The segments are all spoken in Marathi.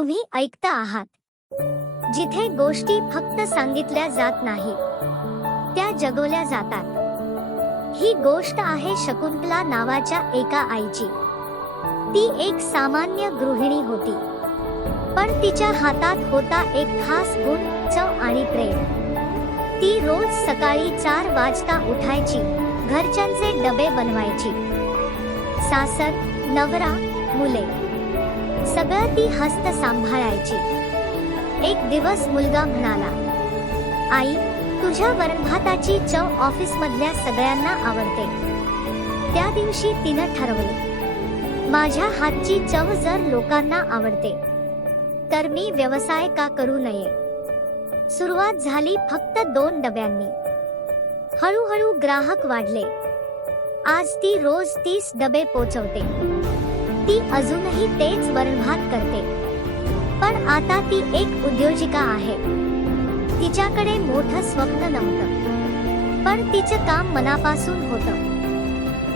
तुम्ही ऐकता आहात, जिथे गोष्टी फक्त सांगितल्या जात नाही, त्या जगवल्या जातात. ही गोष्ट आहे शकुंतला नावाच्या एका आईची. ती एक सामान्य गृहिणी होती, पण तिच्या हातात होता एक खास गुण, चव आणि प्रेम. ती रोज सकाळी 4 वाजता उठायची, घरच्यांचे डबे बनवायची. सासर, नवरा, मुले सगळं ती हस्त सांभाळायची. एक दिवस मुलगा म्हणाला, आई, तुझ्या वरणभाताची चव ऑफिसमधल्या सगळ्यांना आवडते. त्या दिवशी तिनं ठरवलं, माझ्या हातची चव जर लोकांना आवडते, तर मी व्यवसाय का करू नये. सुरुवात झाली फक्त 2 डब्यांनी. हळूहळू ग्राहक वाढले. आज ती रोज 30 डबे पोचवते. ती अजूनही तेच वरणभात करते, पण आता ती एक उद्योजिका आहे. तिच्याकडे मोठं स्वप्न नव्हतं, पण तिचं काम मनापासून होतं.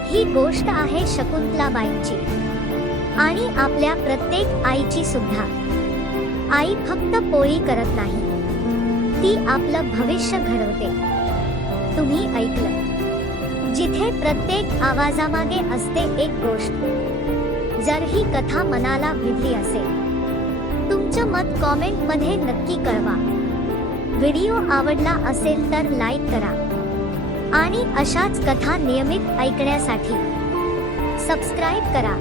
ही गोष्ट आहे शकुंतलाबाईंची आणि आपल्या प्रत्येक आईची सुद्धा. आई फक्त पोळी करत नाही, ती आपलं भविष्य घडवते. तुम्ही ऐकलं, जिथे प्रत्येक आवाजामागे असते एक गोष्ट. जर ही कथा मनाला भिडली असेल, तुमचं मत कॉमेंट मध्ये नक्की कळवा. व्हिडिओ आवडला असेल तर लाईक करा आणि अशाच कथा नियमित ऐकण्यासाठी सबस्क्राईब करा.